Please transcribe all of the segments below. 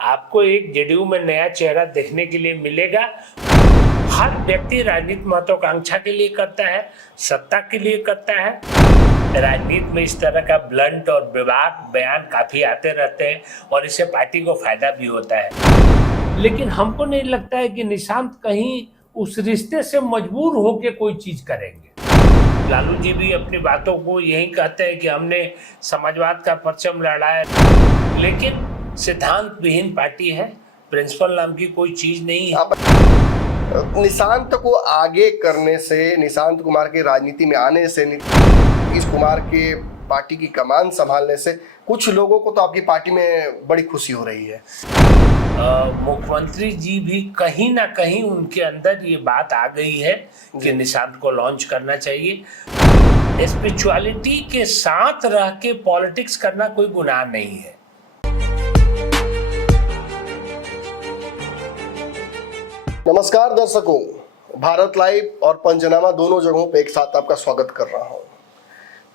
आपको एक जेडीयू में नया चेहरा देखने के लिए मिलेगा। हर व्यक्ति राजनीति महत्वाकांक्षा के लिए करता है, सत्ता के लिए करता है। राजनीति में इस तरह का ब्लंट और विवाद बयान काफी आते रहते हैं और इससे पार्टी को फायदा भी होता है। लेकिन हमको नहीं लगता है कि निशांत कहीं उस रिश्ते से मजबूर होकर कोई चीज करेंगे। लालू जी भी अपनी बातों को यही कहते हैं कि हमने समाजवाद का परचम लहराया, लेकिन सिद्धांत विहीन पार्टी है, प्रिंसिपल नाम की कोई चीज नहीं है। निशांत को आगे करने से, निशांत कुमार के राजनीति में आने से, नीतीश कुमार के पार्टी की कमान संभालने से कुछ लोगों को तो आपकी पार्टी में बड़ी खुशी हो रही है। मुख्यमंत्री जी भी कहीं ना कहीं उनके अंदर ये बात आ गई है कि निशांत को लॉन्च करना चाहिए। स्पिरिचुअलिटी के साथ रह के पॉलिटिक्स करना कोई गुनाह नहीं है। नमस्कार दर्शकों, भारत लाइव और पंचनामा दोनों जगहों पे एक साथ आपका स्वागत कर रहा हूं।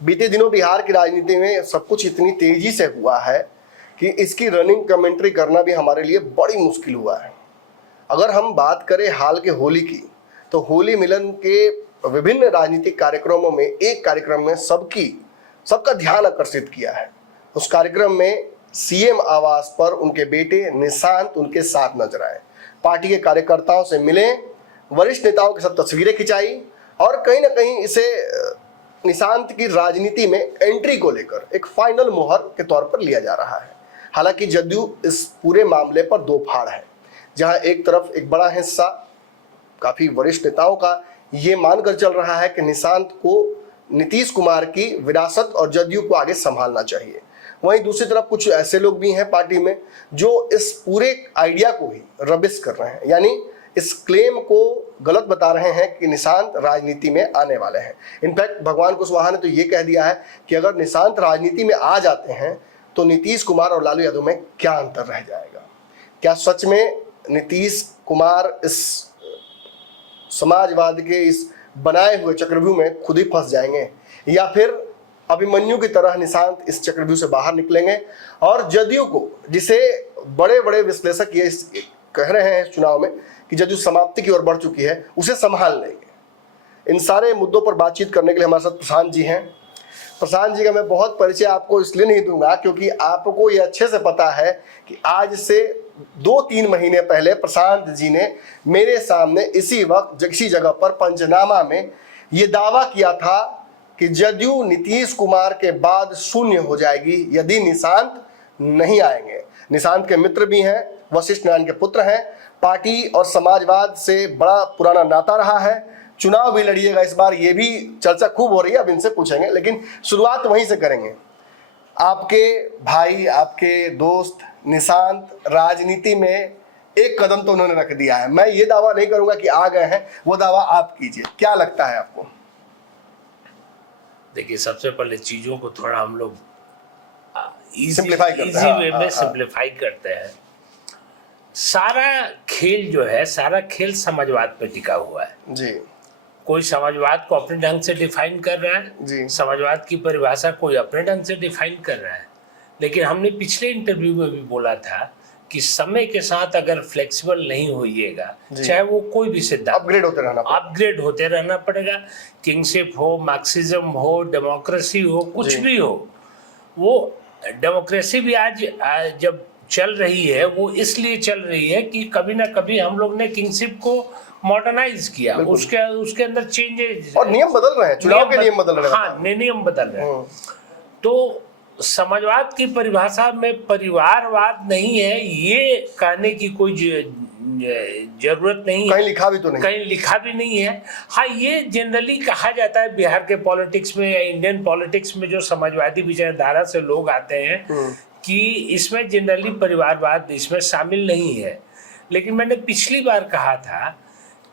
बीते दिनों बिहार की राजनीति में सब कुछ इतनी तेजी से हुआ है कि इसकी रनिंग कमेंट्री करना भी हमारे लिए बड़ी मुश्किल हुआ है। अगर हम बात करें हाल के होली की, तो होली मिलन के विभिन्न राजनीतिक कार्यक्रमों में एक कार्यक्रम में सबका ध्यान आकर्षित किया है। उस कार्यक्रम में सीएम आवास पर उनके बेटे निशांत उनके साथ नजर आए, पार्टी के कार्यकर्ताओं से मिले, वरिष्ठ नेताओं के साथ तस्वीरें खिंचाई और कहीं ना कहीं इसे निशांत की राजनीति में एंट्री को लेकर एक फाइनल मोहर के तौर पर लिया जा रहा है। हालांकि जदयू इस पूरे मामले पर दो फाड़ है, जहां एक तरफ एक बड़ा हिस्सा काफी वरिष्ठ नेताओं का ये मानकर चल रहा है कि निशांत को नीतीश कुमार की विरासत और जदयू को आगे संभालना चाहिए। वहीं दूसरी तरफ कुछ ऐसे लोग भी हैं पार्टी में जो इस पूरे आइडिया को ही रबिश कर रहे हैं, यानी इस क्लेम को गलत बता रहे हैं कि निशांत राजनीति में आने वाले हैं। इनफैक्ट भगवान कुशवाहा ने तो ये कह दिया है कि अगर निशांत राजनीति में आ जाते हैं तो नीतीश कुमार और लालू यादव में क्या अंतर रह जाएगा। क्या सच में नीतीश कुमार इस समाजवाद के इस बनाए हुए चक्रव्यूह में खुद ही फंस जाएंगे, या फिर अभिमन्यु की तरह निशांत इस चक्रव्यूह से बाहर निकलेंगे और जदयू को, जिसे बड़े बड़े विश्लेषक ये कह रहे हैं चुनाव में कि जदयू समाप्ति की ओर बढ़ चुकी है, उसे संभाल लेंगे। इन सारे मुद्दों पर बातचीत करने के लिए हमारे साथ प्रशांत जी हैं। प्रशांत जी का मैं बहुत परिचय आपको इसलिए नहीं दूंगा क्योंकि आपको ये अच्छे से पता है कि आज से 2-3 महीने पहले प्रशांत जी ने मेरे सामने इसी वक्त इसी जगह पर पंचनामा में ये दावा किया था कि जदयू नीतीश कुमार के बाद शून्य हो जाएगी यदि निशांत नहीं आएंगे। निशांत के मित्र भी हैं, वशिष्ठ नारायण के पुत्र हैं, पार्टी और समाजवाद से बड़ा पुराना नाता रहा है, चुनाव भी लड़िएगा इस बार, ये भी चर्चा खूब हो रही है। अब इनसे पूछेंगे, लेकिन शुरुआत वहीं से करेंगे। आपके भाई, आपके दोस्त निशांत राजनीति में एक कदम तो उन्होंने रख दिया है। मैं ये दावा नहीं करूंगा कि आ गए हैं, वो दावा आप कीजिए। क्या लगता है आपको? देखिए, सबसे पहले चीजों को थोड़ा हम लोग इजी वे में सिंप्लीफाई करते हैं। सारा खेल जो है, सारा खेल समाजवाद पे टिका हुआ है जी। कोई समाजवाद को अपने ढंग से डिफाइन कर रहा है जी। समाजवाद की परिभाषा कोई अपने ढंग से डिफाइन कर रहा है। लेकिन हमने पिछले इंटरव्यू में भी बोला था कि समय के साथ अगर फ्लेक्सिबल नहीं होइएगा, चाहे वो कोई भी सिद्धांत, अपग्रेड होते रहना पड़ेगा। किंगशिप हो, मार्क्सिज्म हो, डेमोक्रेसी हो, कुछ भी हो, वो डेमोक्रेसी भी आज जब चल रही है वो इसलिए चल रही है कि कभी ना कभी हम लोग ने किंगशिप को मॉडर्नाइज किया, उसके अंदर चेंजेस और नियम बदल रहे हैं, चुनाव के नियम बदल रहे हैं। हाँ, नियम बदल रहे हैं। तो समाजवाद की परिभाषा में परिवारवाद नहीं है ये कहने की कोई जरूरत नहीं है, कहीं लिखा भी नहीं है। हाँ, ये जनरली कहा जाता है बिहार के पॉलिटिक्स में या इंडियन पॉलिटिक्स में जो समाजवादी विचारधारा से लोग आते हैं कि इसमें जनरली परिवारवाद इसमें शामिल नहीं है। लेकिन मैंने पिछली बार कहा था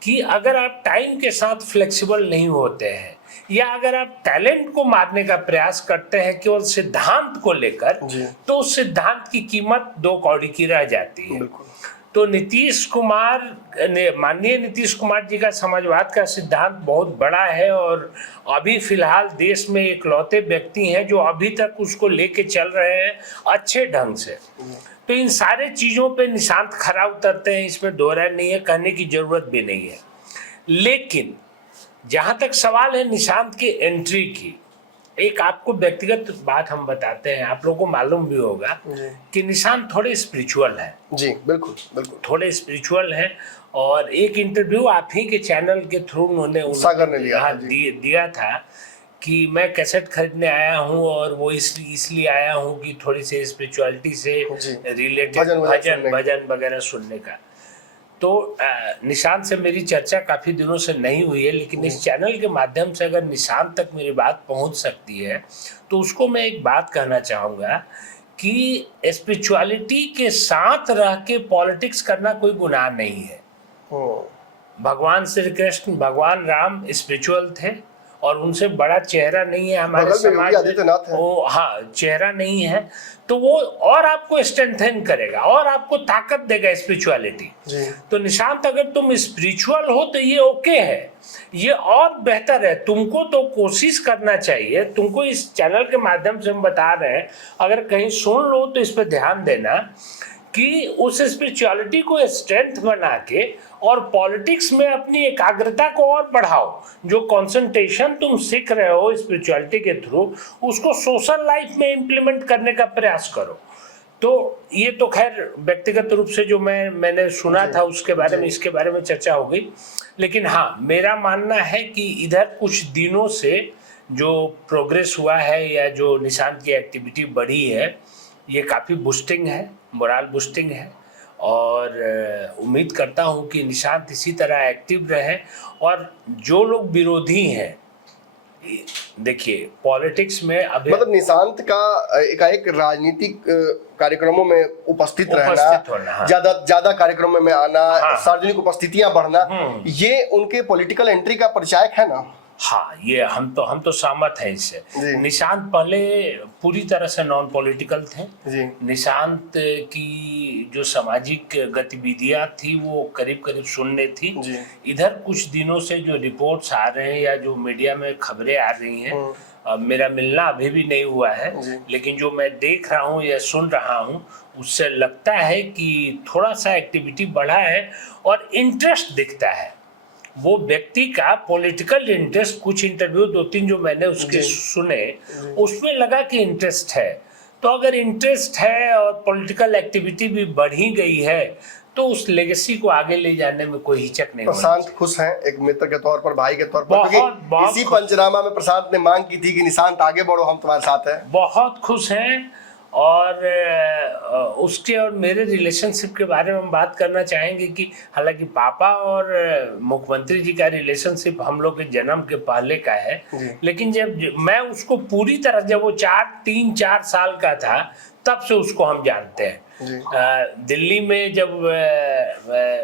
कि अगर आप टाइम के साथ फ्लेक्सिबल नहीं होते हैं या अगर आप टैलेंट को मारने का प्रयास करते हैं केवल सिद्धांत को लेकर, तो उस सिद्धांत की कीमत 2 कौड़ी की रह जाती है। तो नीतीश कुमार माननीय नीतीश कुमार जी का समाजवाद का सिद्धांत बहुत बड़ा है और अभी फिलहाल देश में इकलौते व्यक्ति हैं जो अभी तक उसको लेके चल रहे हैं अच्छे ढंग से। तो इन सारे चीज़ों पे निशांत खरा उतरते हैं, इसमें दो राय नहीं है, कहने की जरूरत भी नहीं है। लेकिन जहाँ तक सवाल है निशांत की एंट्री की, एक आपको व्यक्तिगत बात हम बताते हैं, आप लोगों को मालूम भी होगा कि निशांत थोड़े स्पिरिचुअल है। जी बिल्कुल बिल्कुल, थोड़े स्पिरिचुअल है। और एक इंटरव्यू आप ही के चैनल के थ्रू उन्होंने सागर ने लिया दिया था कि मैं कैसेट खरीदने आया हूँ और वो इसलिए आया हूँ कि थोड़ी सी स्पिरिचुअलिटी से रिलेटेड भजन वगैरह सुनने का। तो निशांत से मेरी चर्चा काफ़ी दिनों से नहीं हुई है, लेकिन इस चैनल के माध्यम से अगर निशांत तक मेरी बात पहुंच सकती है तो उसको मैं एक बात कहना चाहूँगा कि स्पिरिचुअलिटी के साथ रह के पॉलिटिक्स करना कोई गुनाह नहीं है। भगवान श्री कृष्ण, भगवान राम स्पिरिचुअल थे और उनसे बड़ा चेहरा नहीं है हमारे समाज में। वो हाँ चेहरा नहीं है, तो वो और आपको स्ट्रेंथन करेगा और आपको ताकत देगा स्पिरिचुअलिटी। तो निशांत अगर तुम स्पिरिचुअल हो तो ये ओके है, ये और बेहतर है। तुमको तो कोशिश करना चाहिए, तुमको इस चैनल के माध्यम से हम बता रहे हैं, अगर कहीं सुन लो तो इस पर ध्यान देना कि उस स्पिरिचुअलिटी को स्ट्रेंथ बना के और पॉलिटिक्स में अपनी एकाग्रता को और बढ़ाओ। जो कंसंट्रेशन तुम सीख रहे हो स्पिरिचुअलिटी के थ्रू, उसको सोशल लाइफ में इम्प्लीमेंट करने का प्रयास करो। तो ये तो खैर व्यक्तिगत रूप से जो मैंने सुना था उसके बारे में, इसके बारे में चर्चा हो गई। लेकिन हाँ, मेरा मानना है कि इधर कुछ दिनों से जो प्रोग्रेस हुआ है या जो निशांत की एक्टिविटी बढ़ी है, ये काफ़ी बूस्टिंग है, मोरल बूस्टिंग है। और उम्मीद करता हूँ कि निशांत इसी तरह एक्टिव रहे। और जो लोग विरोधी हैं, देखिए पॉलिटिक्स में अभी मतलब निशांत का एक राजनीतिक कार्यक्रमों में उपस्थित रहना, ज्यादा कार्यक्रमों में आना, सार्वजनिक उपस्थितियां बढ़ना, ये उनके पॉलिटिकल एंट्री का परिचायक है ना। हाँ, ये हम तो सहमत हैं इससे। निशांत पहले पूरी तरह से नॉन पॉलिटिकल थे। निशांत की जो सामाजिक गतिविधियां थी वो करीब शून्य थी। इधर कुछ दिनों से जो रिपोर्ट्स आ रहे हैं या जो मीडिया में खबरें आ रही हैं, मेरा मिलना अभी भी नहीं हुआ है, लेकिन जो मैं देख रहा हूँ या सुन रहा हूँ उससे लगता है कि थोड़ा सा एक्टिविटी बढ़ा है और इंटरेस्ट दिखता है वो व्यक्ति का, पॉलिटिकल इंटरेस्ट। कुछ इंटरव्यू 2-3 जो मैंने उसके सुने, उसमें लगा कि इंटरेस्ट है। तो अगर इंटरेस्ट है और पॉलिटिकल एक्टिविटी भी बढ़ी गई है तो उस लेगेसी को आगे ले जाने में कोई हिचक नहीं। प्रशांत खुश हैं एक मित्र के तौर पर, भाई के तौर पर, क्योंकि इसी पंचनामा में प्रशांत ने मांग की थी कि निशांत आगे बढ़ो, हम तुम्हारे साथ हैं। बहुत खुश हैं। और उसके और मेरे रिलेशनशिप के बारे में हम बात करना चाहेंगे कि हालांकि पापा और मुख्यमंत्री जी का रिलेशनशिप हम लोग के जन्म के पहले का है, लेकिन जब मैं उसको पूरी तरह, जब वो 3-4 साल का था तब से उसको हम जानते हैं। दिल्ली में जब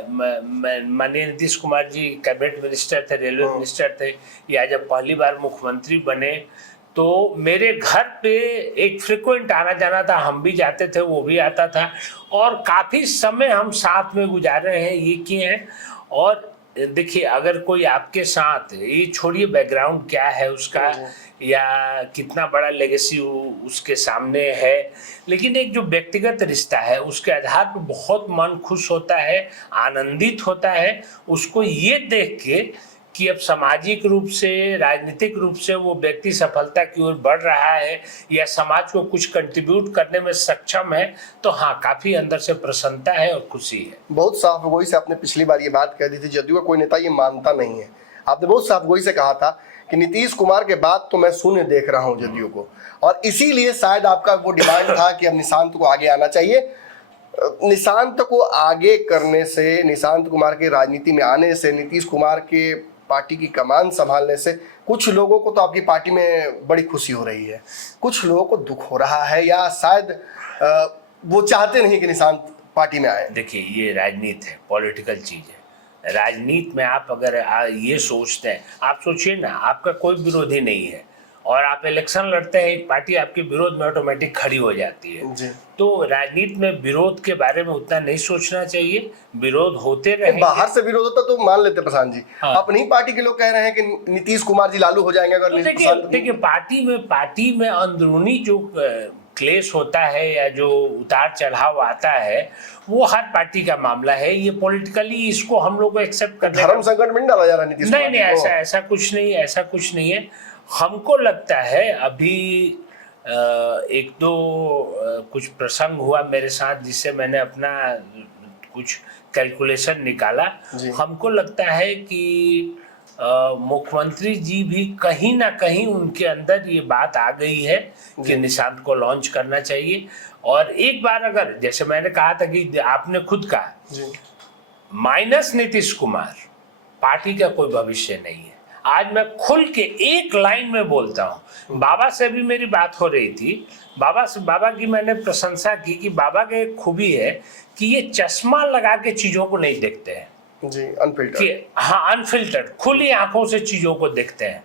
माननीय नीतीश कुमार जी कैबिनेट मिनिस्टर थे, रेलवे मिनिस्टर थे, या जब पहली बार मुख्यमंत्री बने तो मेरे घर पे एक फ्रिक्वेंट आना जाना था, हम भी जाते थे, वो भी आता था, और काफ़ी समय हम साथ में गुजारे हैं, ये किए हैं। और देखिए, अगर कोई आपके साथ, ये छोड़िए बैकग्राउंड क्या है उसका या कितना बड़ा लेगेसी उसके सामने है, लेकिन एक जो व्यक्तिगत रिश्ता है उसके आधार पर बहुत मन खुश होता है, आनंदित होता है उसको ये देख के कि अब सामाजिक रूप से, राजनीतिक रूप से वो व्यक्ति सफलता की ओर बढ़ रहा है या समाज को कुछ कंट्रीब्यूट करने में सक्षम है। तो हाँ, काफ़ी अंदर से प्रसन्नता है और खुशी है। बहुत साफगोई से आपने पिछली बार ये बात कह दी थी, जदयू का कोई नेता ये मानता नहीं है। आपने बहुत साफगोई से कहा था कि नीतीश कुमार के बाद तो मैं शून्य देख रहा हूँ जदयू को, और इसीलिए शायद आपका वो डिमांड था कि अब निशांत को आगे आना चाहिए। निशांत को आगे करने से, निशांत कुमार के राजनीति में आने से, नीतीश कुमार के पार्टी की कमान संभालने से कुछ लोगों को तो आपकी पार्टी में बड़ी खुशी हो रही है, कुछ लोगों को दुख हो रहा है, या शायद वो चाहते नहीं कि निशांत पार्टी में आए। देखिए, ये राजनीति है, पॉलिटिकल चीज़ है। राजनीति में आप अगर ये सोचते हैं, आप सोचिए ना, आपका कोई विरोधी नहीं है और आप इलेक्शन लड़ते हैं, एक पार्टी आपके विरोध में ऑटोमेटिक खड़ी हो जाती है। जी। तो राजनीति में विरोध के बारे में उतना नहीं सोचना चाहिए, विरोध होते रहेंगे। बाहर से विरोध होता तो मान लेते प्रशांत जी। हाँ। अपनी पार्टी के लोग कह रहे हैं कि नीतीश कुमार जी लालू हो जाएंगे अगर तो देखिए पार्टी में अंदरूनी जो क्लेश होता है या जो उतार चढ़ाव आता है वो हर पार्टी का मामला है। ये पॉलिटिकली इसको हम लोग को एक्सेप्ट करने धर्म संकट में नहीं डाला जा रहा नीतीश कुमार नहीं, ऐसा कुछ नहीं है। हमको लगता है अभी एक दो कुछ प्रसंग हुआ मेरे साथ जिससे मैंने अपना कुछ कैलकुलेशन निकाला। हमको लगता है कि मुख्यमंत्री जी भी कहीं ना कहीं उनके अंदर ये बात आ गई है कि निशांत को लॉन्च करना चाहिए। और एक बार अगर जैसे मैंने कहा था कि आपने खुद कहा माइनस नीतीश कुमार पार्टी का कोई भविष्य नहीं है। आज मैं खुल के एक लाइन में बोलता हूँ। बाबा से भी मेरी बात हो रही थी, बाबा की मैंने प्रशंसा की कि बाबा की एक खूबी है कि ये चश्मा लगा के चीजों को नहीं देखते हैं जी, अनफिल्टर्ड। हाँ, अनफिल्टर्ड खुली आंखों से चीजों को देखते हैं।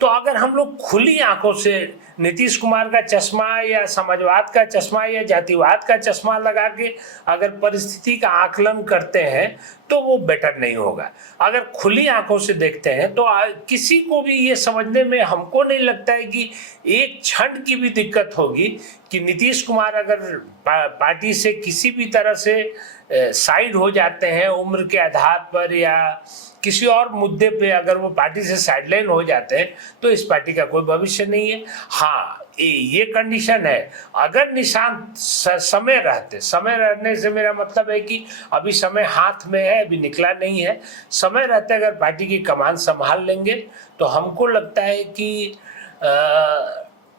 तो अगर हम लोग खुली आंखों से नीतीश कुमार का चश्मा या समाजवाद का चश्मा या जातिवाद का चश्मा लगा के अगर परिस्थिति का आकलन करते हैं तो वो बेटर नहीं होगा। अगर खुली आंखों से देखते हैं तो किसी को भी ये समझने में हमको नहीं लगता है कि एक क्षण की भी दिक्कत होगी कि नीतीश कुमार अगर पार्टी से किसी भी तरह से साइड हो जाते हैं उम्र के आधार पर या किसी और मुद्दे पे अगर वो पार्टी से साइडलाइन हो जाते हैं तो इस पार्टी का कोई भविष्य नहीं है। हाँ, ये कंडीशन है अगर निशांत समय रहने से मेरा मतलब है कि अभी समय हाथ में है, अभी निकला नहीं है। समय रहते अगर पार्टी की कमान संभाल लेंगे तो हमको लगता है कि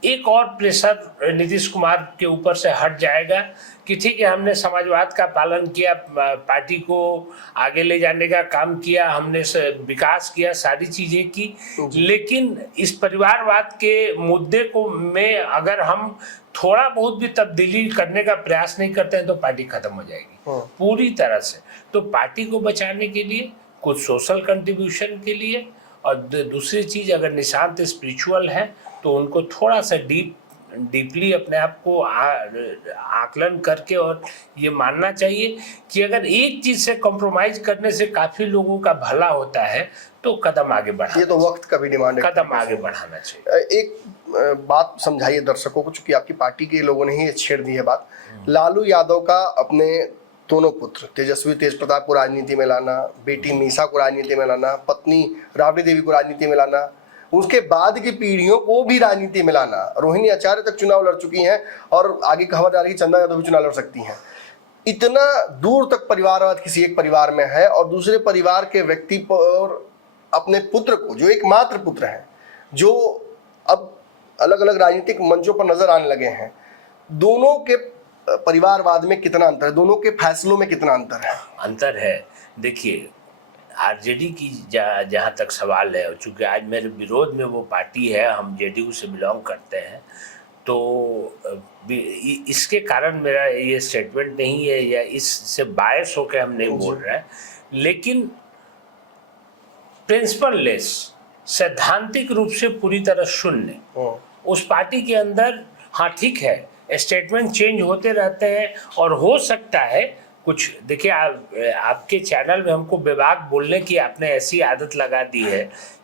एक और प्रेशर नीतीश कुमार के ऊपर से हट जाएगा कि ठीक है, हमने समाजवाद का पालन किया, पार्टी को आगे ले जाने का काम किया, हमने विकास किया, सारी चीजें की, लेकिन इस परिवारवाद के मुद्दे को में अगर हम थोड़ा बहुत भी तब्दीली करने का प्रयास नहीं करते हैं तो पार्टी खत्म हो जाएगी पूरी तरह से। तो पार्टी को बचाने के लिए कुछ सोशल कंट्रीब्यूशन के लिए और दूसरी चीज अगर निशांत स्पिरिचुअल है तो उनको थोड़ा सा डीपली अपने आप को आकलन करके और ये मानना चाहिए कि अगर एक चीज से कॉम्प्रोमाइज करने से काफी लोगों का भला होता है तो कदम आगे बढ़ा, ये तो वक्त का भी डिमांड है, कदम आगे बढ़ाना चाहिए। एक बात समझाइए दर्शकों को, चूंकि आपकी पार्टी के लोगों ने ही छेड़ दी है बात। लालू यादव का अपने दोनों पुत्र तेजस्वी तेज प्रताप को राजनीति में लाना, बेटी मीसा को राजनीति में लाना, पत्नी राबड़ी देवी को राजनीति में लाना, उसके बाद की पीढ़ियों को भी राजनीति में लाना। रोहिणी आचार्य तक चुनाव लड़ चुकी हैं और आगे खबर आ रही है चंदा यादव भी चुनाव लड़ सकती हैं। इतना दूर तक परिवारवाद किसी एक परिवार में है और दूसरे परिवार के व्यक्ति पर अपने पुत्र को, जो एकमात्र पुत्र हैं, जो अब अलग अलग राजनीतिक मंचों पर नजर आने लगे हैं, दोनों के परिवारवाद में कितना अंतर है, दोनों के फैसलों में कितना अंतर है? देखिए, आरजेडी की जहाँ तक सवाल है, चूंकि आज मेरे विरोध में वो पार्टी है, हम जेडीयू से बिलोंग करते हैं, तो इसके कारण मेरा ये स्टेटमेंट नहीं है या इससे बायस होकर हम नहीं बोल रहे हैं, लेकिन प्रिंसिपल लेस, सैद्धांतिक रूप से पूरी तरह शून्य उस पार्टी के अंदर। हाँ ठीक है, स्टेटमेंट चेंज होते रहते हैं और हो सकता है कुछ, देखिए आपके चैनल में हमको बेबाक बोलने की आपने ऐसी आदत लगा दी है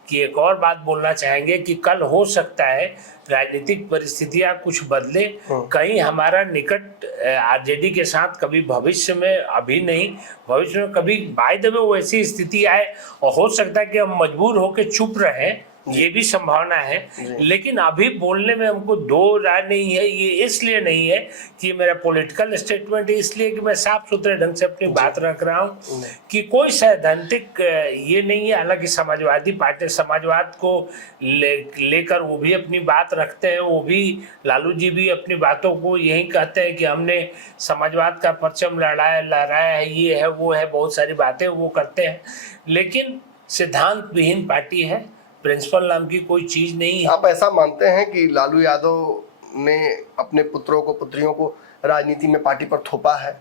कि एक और बात बोलना चाहेंगे कि कल हो सकता है राजनीतिक परिस्थितियां कुछ बदले, कहीं हमारा निकट आरजेडी के साथ कभी भविष्य में, अभी नहीं भविष्य में कभी बाय द वे वो ऐसी स्थिति आए और हो सकता है कि हम मजबूर होकर चुप रहें, ये भी संभावना है। लेकिन अभी बोलने में हमको दो राय नहीं है। ये इसलिए नहीं है कि मेरा पॉलिटिकल स्टेटमेंट है, इसलिए कि मैं साफ सुथरे ढंग से अपनी बात रख रहा हूँ कि कोई सैद्धांतिक ये नहीं है। हालांकि समाजवादी पार्टी समाजवाद को लेकर वो भी अपनी बात रखते हैं, वो भी लालू जी भी अपनी बातों को यही कहते हैं कि हमने समाजवाद का परचम लहराया है, ये है वो है, बहुत सारी बातें वो करते हैं, लेकिन सिद्धांत विहीन पार्टी है, प्रिंसिपल नाम की कोई चीज नहीं है। आप ऐसा मानते हैं कि लालू यादव ने अपने पुत्रों को, पुत्रियों को राजनीति में पार्टी पर थोपा है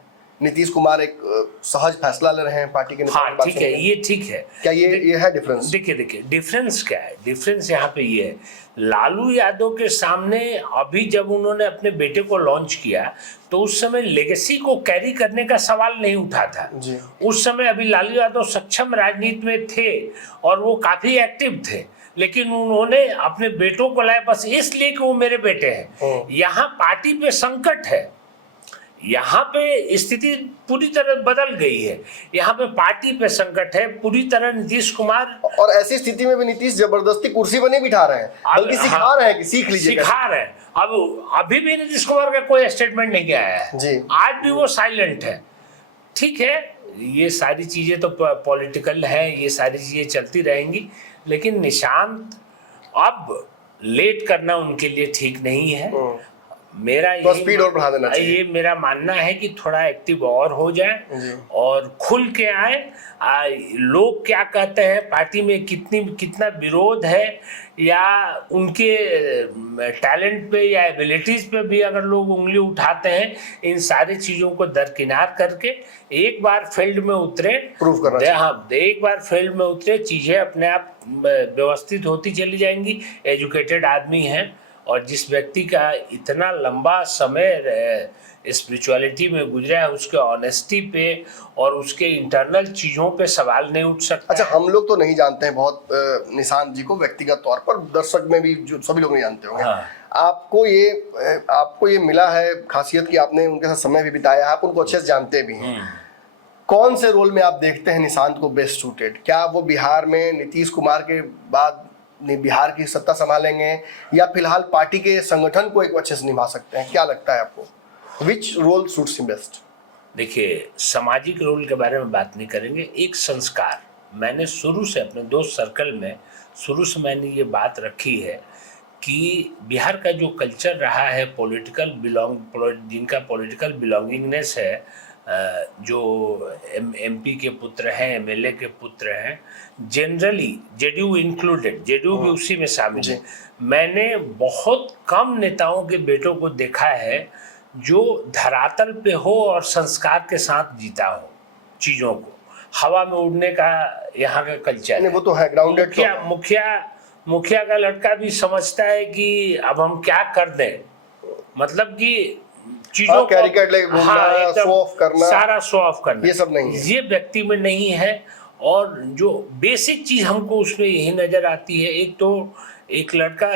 नीतीश कुमार एक सहज फैसला ले रहे हैं पार्टी के नेताओं की हाँ बात ठीक सुन है, के। ये ठीक है। क्या ये है डिफरेंस? देखिए डिफरेंस क्या है, डिफरेंस यहाँ पे ये है, लालू यादव के सामने अभी जब उन्होंने अपने बेटे को लॉन्च किया तो उस समय लेगेसी को कैरी करने का सवाल नहीं उठा था जी। उस समय अभी लालू यादव सक्षम राजनीति में थे और वो काफी एक्टिव थे, लेकिन उन्होंने अपने बेटों को लाया बस इसलिए कि वो मेरे बेटे हैं। यहाँ पार्टी पे संकट है, यहाँ पे स्थिति पूरी तरह बदल गई है, यहाँ पे पार्टी पे संकट है पूरी तरह। नीतीश कुमार, और ऐसी स्थिति में भी नीतीश जबरदस्ती कुर्सी पर नहीं बिठा रहे हैं, बल्कि सिखा रहे हैं कि सीख लीजिए। सिखा रहे हैं। अब अभी भी नीतीश कुमार का कोई स्टेटमेंट नहीं आया है जी। आज भी वो साइलेंट है। ठीक है, ये सारी चीजें तो पॉलिटिकल है, ये सारी चीजें चलती रहेंगी, लेकिन निशांत अब लेट करना उनके लिए ठीक नहीं है। मेरा तो स्पीड और बढ़ा देना चाहिए। ये मेरा मानना है कि थोड़ा एक्टिव और हो जाए और खुल के आए। लोग क्या कहते हैं, पार्टी में कितना विरोध है या उनके टैलेंट पे या एबिलिटीज पे भी अगर लोग उंगली उठाते हैं, इन सारी चीजों को दरकिनार करके एक बार फील्ड में उतरे, प्रूव करना चाहिए। हाँ, एक बार फील्ड में उतरे, चीजें अपने आप व्यवस्थित होती चली जाएंगी। एजुकेटेड आदमी हैं और जिस व्यक्ति का इतना लंबा समय स्पिरिचुअलिटी में गुजरा है, उसके ऑनेस्टी पे और उसके इंटरनल चीज़ों पे सवाल नहीं उठ सकता। अच्छा, हम लोग तो नहीं जानते हैं बहुत निशांत जी को व्यक्तिगत तौर पर, दर्शक में भी जो सभी लोग नहीं जानते होंगे। हाँ। आपको ये मिला है खासियत कि आपने उनके साथ समय भी बिताया है, आप उनको अच्छे से जानते भी हैं। कौन से रोल में आप देखते हैं निशांत को बेस्ट सूटेड? क्या वो बिहार में नीतीश कुमार के बाद बिहार की सत्ता संभालेंगे या फिलहाल पार्टी के संगठन को एक अच्छे से निभा सकते हैं? क्या लगता है आपको, which role suits him best? देखिए, सामाजिक रोल के बारे में बात नहीं करेंगे, एक संस्कार। मैंने शुरू से अपने दोस्त सर्कल में मैंने ये बात रखी है कि बिहार का जो कल्चर रहा है, जिनका पॉलिटिकल बिलोंगिंगनेस है, जो एमपी के पुत्र हैं, एमएलए के पुत्र हैं, जनरली जेडीयू इंक्लूडेड, जेडीयू भी उसी में शामिल है। मैंने बहुत कम नेताओं के बेटों को देखा है जो धरातल पे हो और संस्कार के साथ जीता हो चीज़ों को। हवा में उड़ने का यहाँ का कल्चर है, वो तो है ग्राउंडेड। मुखिया का लड़का भी समझता है कि अब हम क्या कर दें, मतलब कि चीजों को शो ऑफ करना, सारा शो ऑफ करना, ये सब नहीं है, ये व्यक्ति में नहीं है। और जो बेसिक चीज हमको उसमें यही नजर आती है, एक तो एक लड़का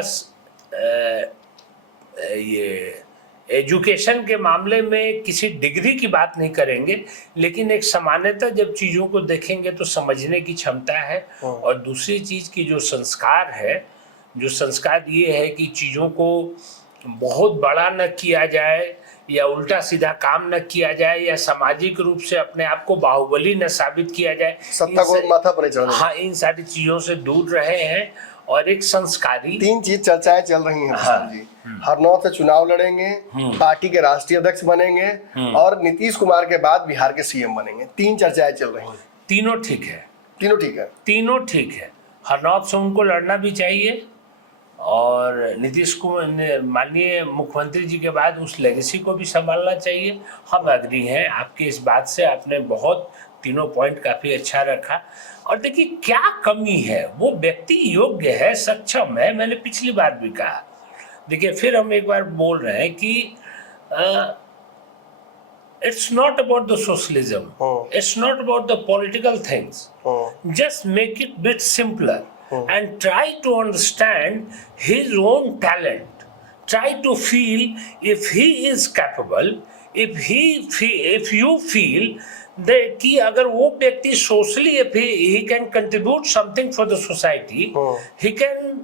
ये एजुकेशन के मामले में किसी डिग्री की बात नहीं करेंगे, लेकिन एक सामान्यतः जब चीज़ों को देखेंगे तो समझने की क्षमता है। और दूसरी चीज़ की जो संस्कार है, जो संस्कार ये है कि चीज़ों को बहुत बड़ा न किया जाए या उल्टा सीधा काम न किया जाए या सामाजिक रूप से अपने आप को बाहुबली न साबित किया जाए, सत्ता को माथा पर चढ़ाना। हाँ, इन सारी चीज़ों से दूर रहे हैं और एक संस्कारी। 3 चीज चर्चाएं चल रही हैं। हाँ। जी, हरनौत से चुनाव लड़ेंगे, पार्टी के राष्ट्रीय अध्यक्ष बनेंगे और नीतीश कुमार के बाद बिहार के सीएम बनेंगे। 3 चर्चाएं चल रही हैं। तीनों ठीक है, तीनों ठीक है। हरनौत से उनको लड़ना भी चाहिए और नीतीश कुमार माननीय मुख्यमंत्री जी के बाद उस लेगेसी को भी संभालना चाहिए। हम एग्री हैं आपकी इस बात से, आपने बहुत तीनों पॉइंट काफ़ी अच्छा रखा। और देखिए क्या कमी है, वो व्यक्ति योग्य है, सक्षम है, मैंने पिछली बार भी कहा। देखिए फिर हम एक बार बोल रहे हैं कि it's not about the socialism, it's not about the political things, just make it bit simpler and try to understand his own talent, try to feel if he is capable, if you feel that कि अगर वो व्यक्ति socially if he can contribute something for the society, he can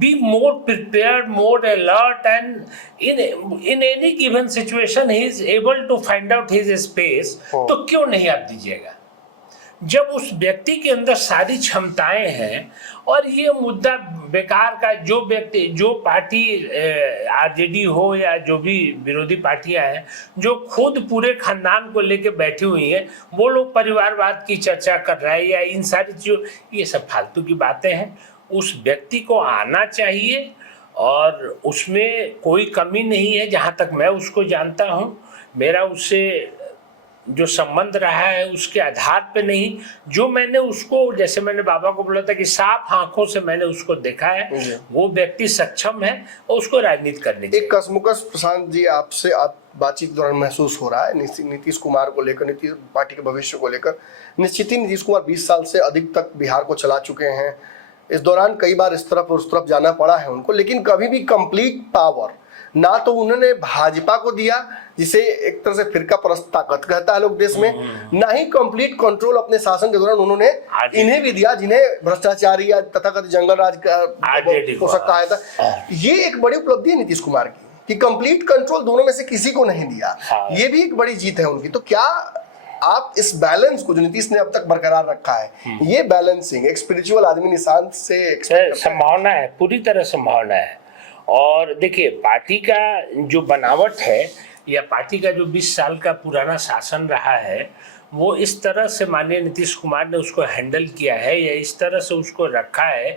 be more prepared, more alert, and in any given situation he is able to find out his space। तो क्यों नहीं आप दीजिएगा? जब उस व्यक्ति के अंदर सारी क्षमताएं हैं और ये मुद्दा बेकार का, जो व्यक्ति, जो पार्टी आरजेडी हो या जो भी विरोधी पार्टियां हैं, जो खुद पूरे खानदान को लेके बैठी हुई हैं, वो लोग परिवारवाद की चर्चा कर रहे हैं या इन सारी चीज़ों, ये सब फालतू की बातें हैं। उस व्यक्ति को आना चाहिए और उसमें कोई कमी नहीं है। जहाँ तक मैं उसको जानता हूँ, मेरा उससे जो संबंध रहा है उसके आधार पे नहीं, जो मैंने उसको, जैसे मैंने बाबा को बोला था कि साफ आंखों से मैंने उसको देखा है, वो व्यक्ति सक्षम है और उसको राजनीति करनी चाहिए। एक कसमुकस प्रशांत जी आपसे बातचीत के दौरान महसूस हो रहा है नीतीश कुमार को लेकर, नीतीश पार्टी के भविष्य को लेकर। निश्चित ही नीतीश कुमार 20 साल से अधिक तक बिहार को चला चुके हैं। इस दौरान कई बार इस तरफ और उस तरफ जाना पड़ा है उनको, लेकिन कभी भी कंप्लीट पावर ना तो उन्होंने भाजपा को दिया, जिसे एक तरह से फिरका परस्त ताकत कहता है लोग देश में, ना ही कंप्लीट कंट्रोल अपने शासन के दौरान उन्होंने इन्हें भी दिया जिन्हें भ्रष्टाचारी या तथाकथित जंगल राज का हो सकता है। ये एक बड़ी उपलब्धि है नीतीश कुमार की कि कंप्लीट कंट्रोल दोनों में से किसी को नहीं दिया। ये भी एक बड़ी जीत है उनकी। तो क्या आप इस बैलेंस को जो नीतीश ने अब तक बरकरार रखा है, ये बैलेंसिंग एक स्पिरिचुअल आदमी निशांत से संभावना है, पूरी तरह संभावना है। और देखिए, पार्टी का जो बनावट है या पार्टी का जो 20 साल का पुराना शासन रहा है, वो इस तरह से माननीय नीतीश कुमार ने उसको हैंडल किया है या इस तरह से उसको रखा है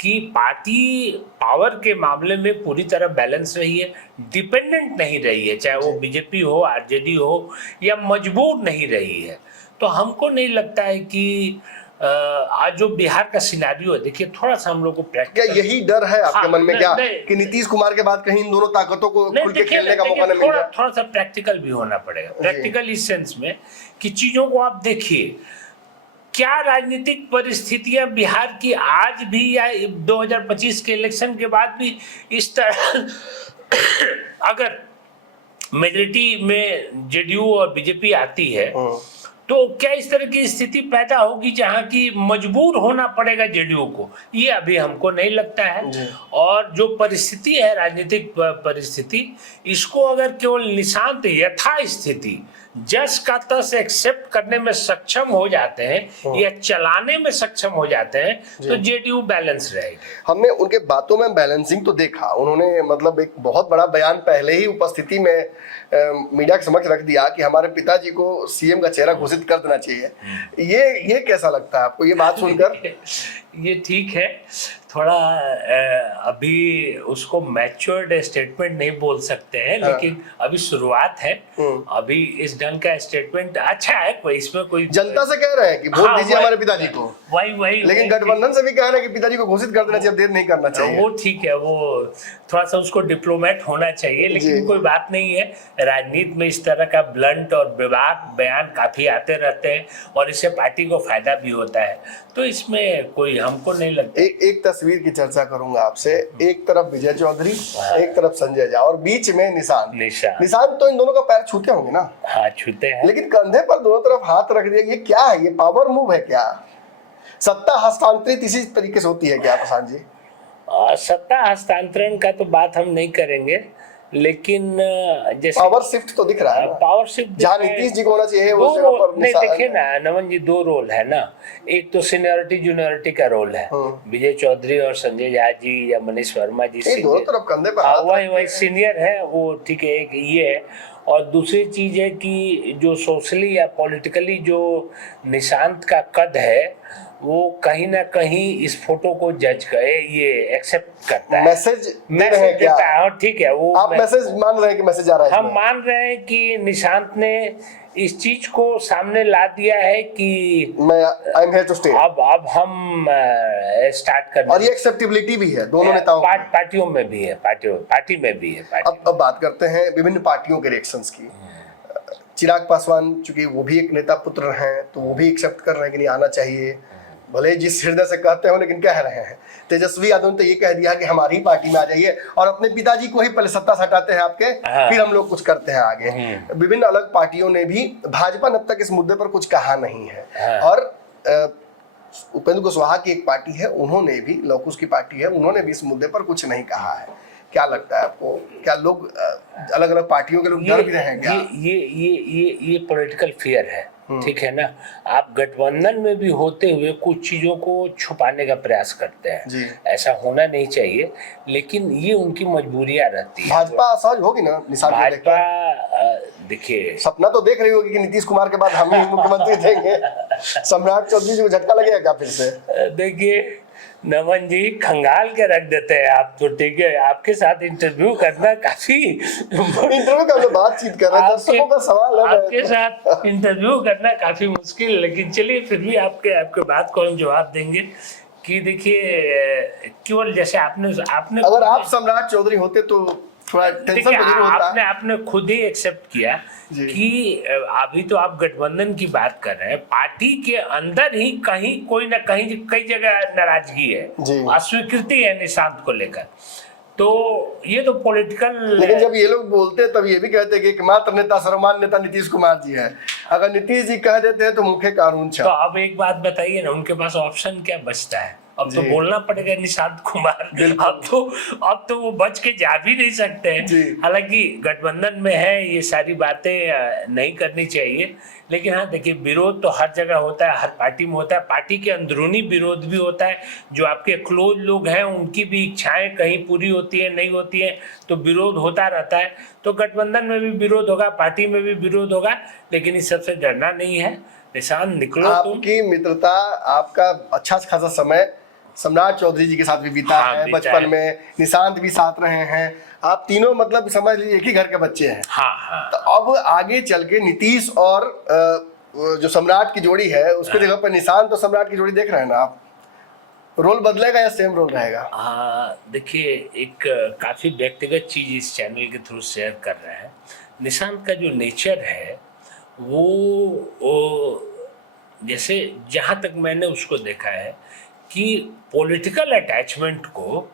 कि पार्टी पावर के मामले में पूरी तरह बैलेंस रही है, डिपेंडेंट नहीं रही है, चाहे वो बीजेपी हो, आरजेडी हो, या मजबूर नहीं रही है। तो हमको नहीं लगता है कि आज जो बिहार का सिनारियो है, देखिए थोड़ा सा हम लोग को क्या यही डर है आपके मन में क्या कि नीतीश कुमार के बाद कहीं इन दोनों ताकतों को खुल के खेलने का मौका नहीं मिलेगा? थोड़ा सा प्रैक्टिकल भी होना पड़ेगा, प्रैक्टिकल इस सेंस में कि चीजों को आप देखिए, क्या राजनीतिक परिस्थितियां बिहार की आज भी या 2025 के इलेक्शन के बाद भी इस तरह अगर मेजॉरिटी में जेडीयू और बीजेपी आती है तो क्या इस तरह की स्थिति पैदा होगी जहां की मजबूर होना पड़ेगा जेडीयू को? ये अभी हमको नहीं लगता है। और जो परिस्थिति है, राजनीतिक परिस्थिति, इसको अगर केवल निशांत यथास्थिति जस का तस एक्सेप्ट करने में सक्षम हो जाते हैं या चलाने में सक्षम हो जाते हैं तो जेडीयू बैलेंस रहेगी। हमने उनके बातों में बैलेंसिंग तो देखा, उन्होंने मतलब एक बहुत बड़ा बयान पहले ही उपस्थिति में मीडिया के समक्ष रख दिया कि हमारे पिताजी को सीएम का चेहरा घोषित कर देना चाहिए। ये कैसा लगता है आपको ये बात सुनकर? ये ठीक है, थोड़ा अभी उसको मैच्योर्ड स्टेटमेंट नहीं बोल सकते हैं, लेकिन अभी शुरुआत है। अभी इस ढंग का स्टेटमेंट अच्छा है, कोई इसमें कोई जनता से कह रहे हैं कि वोट दीजिए हमारे पिताजी को, वही लेकिन गठबंधन से भी कह रहे हैं कि पिताजी को घोषित कर देना चाहिए, देर नहीं करना चाहिए। वो ठीक है, वो थोड़ा सा उसको डिप्लोमेट होना चाहिए, लेकिन कोई बात नहीं है। राजनीति में इस तरह का ब्लंट और बेबाक बयान काफी आते रहते हैं और इससे पार्टी को फायदा भी होता है, तो इसमें कोई हमको नहीं लगता। एक तस्वीर की चर्चा करूंगा आपसे। एक तरफ विजय चौधरी, एक तरफ संजय झा और बीच में निशांत तो इन दोनों का पैर छूते होंगे ना? हाँ, छूते हैं, लेकिन कंधे पर दोनों तरफ हाथ रख दिया, ये क्या है? ये पावर मूव है क्या? सत्ता हस्तांतरित इसी तरीके से होती है क्या प्रशांत जी? सत्ता हस्तांतरण का तो बात हम नहीं करेंगे, लेकिन जैसे पावर शिफ्ट तो दिख रहा है, पावर शिफ्ट जहाँ नीतीश जी को होना चाहिए वो जगह पर नहीं। देखिए ना नमन जी, दो रोल है ना, एक तो सीनियरिटी जूनियरिटी का रोल है, विजय चौधरी और संजय झा जी या मनीष वर्मा जी दोनों तरफ कंधे पर वही सीनियर है, वो ठीक है, एक ये है। और दूसरी चीज है कि जो सोशली या पॉलिटिकली जो निशांत का कद है, वो कहीं ना कहीं इस फोटो को जज करे, ये एक्सेप्ट करता है, मैसेज देता है। ठीक है, वो आप मैसेज मान रहे हैं कि मैसेज आ रहा है? हम मान रहे हैं कि निशांत ने इस चीज को सामने ला दिया है कि मैं I am here to stay. अब हम स्टार्ट करना, और ये एक्सेप्टेबिलिटी भी है दोनों नेताओं पार्टियों में भी है, पार्टी में भी है। अब बात करते हैं विभिन्न पार्टियों के रिएक्शंस की। चिराग पासवान चूंकि वो भी एक नेता पुत्र हैं, तो वो भी एक्सेप्ट कर रहे हैं कि नहीं आना चाहिए, भले जिस हृदय से कहते हो लेकिन कह रहे हैं। तेजस्वी यादव ने तो ये कह दिया कि हमारी ही पार्टी में आ जाइए और अपने पिताजी को ही पहले सत्ता से हटाते हैं आपके, फिर हम लोग कुछ करते हैं आगे। विभिन्न अलग पार्टियों ने भी, भाजपा ने अब तक इस मुद्दे पर कुछ कहा नहीं है। और उपेंद्र कुशवाहा की एक पार्टी है, उन्होंने भी, लौकुश की पार्टी है, उन्होंने भी इस मुद्दे पर कुछ नहीं कहा है। क्या लगता है आपको, क्या लोग अलग अलग पार्टियों के लोग डर भी रहे हैं क्या? ये पॉलिटिकल फियर है, ठीक है ना। आप गठबंधन में भी होते हुए कुछ चीजों को छुपाने का प्रयास करते हैं, ऐसा होना नहीं चाहिए, लेकिन ये उनकी मजबूरियां रहती है। भाजपा असहज होगी ना निशांत? भाजपा देखिए सपना तो देख रही होगी कि नीतीश कुमार के बाद हम ही मुख्यमंत्री देंगे। सम्राट चौधरी जी को झटका लगेगा क्या फिर से? देखिए नमन जी खंगाल के रख देते हैं आप तो। ठीक है, आपके साथ इंटरव्यू करना काफी इंटरव्यू का हम लोग बातचीत कर रहे हैं, दर्शकों का सवाल है। आपके साथ इंटरव्यू करना काफी मुश्किल है, लेकिन चलिए फिर भी आपके बात को हम जवाब देंगे कि देखिए केवल जैसे आपने अगर आप सम्राट चौधरी होते तो थोड़ा टेंशन देखिए, तो जरूर होता। आपने खुद ही एक्सेप्ट किया कि अभी तो आप गठबंधन की बात कर रहे हैं, पार्टी के अंदर ही कहीं कोई ना कहीं कई जगह नाराजगी है, अस्वीकृति है निशांत को लेकर। तो ये तो पॉलिटिकल, लेकिन जब ये लोग बोलते हैं तब ये भी कहते हैं कि एकमात्र नेता सर्वमान्य नेता नीतीश कुमार जी है। अगर नीतीश जी कह देते हैं तो मुख्य कानून तो अब एक बात बताइए ना, उनके पास ऑप्शन क्या बचता है? अब तो बोलना पड़ेगा निशांत कुमार। अब तो वो बच के जा भी नहीं सकते हैं। हालांकि गठबंधन में है, ये सारी बातें नहीं करनी चाहिए, लेकिन हाँ देखिए, विरोध तो हर जगह होता है, हर पार्टी में होता है। पार्टी के अंदरूनी विरोध भी होता है, जो आपके क्लोज लोग हैं उनकी भी इच्छाएं कहीं पूरी होती है नहीं होती है, तो विरोध होता रहता है। तो गठबंधन में भी विरोध होगा, पार्टी में भी विरोध होगा, लेकिन इस सबसे डरना नहीं है। निशांत निकलो। आपकी मित्रता, आपका अच्छा खासा समय सम्राट चौधरी जी के साथ भी बीता है, बचपन में निशांत भी साथ रहे हैं, आप तीनों मतलब समझ लीजिए एक ही घर के बच्चे हैं। हाँ। तो अब आगे चल के नीतीश और जो सम्राट की जोड़ी है उसके जगह पर निशांत और सम्राट की जोड़ी देख रहे हैं ना आप, रोल बदलेगा या सेम रोल रहेगा? देखिए, एक काफी व्यक्तिगत चीज इस चैनल के थ्रू शेयर कर रहे हैं। निशांत का जो नेचर है वो जैसे जहाँ तक मैंने उसको देखा है कि पॉलिटिकल अटैचमेंट को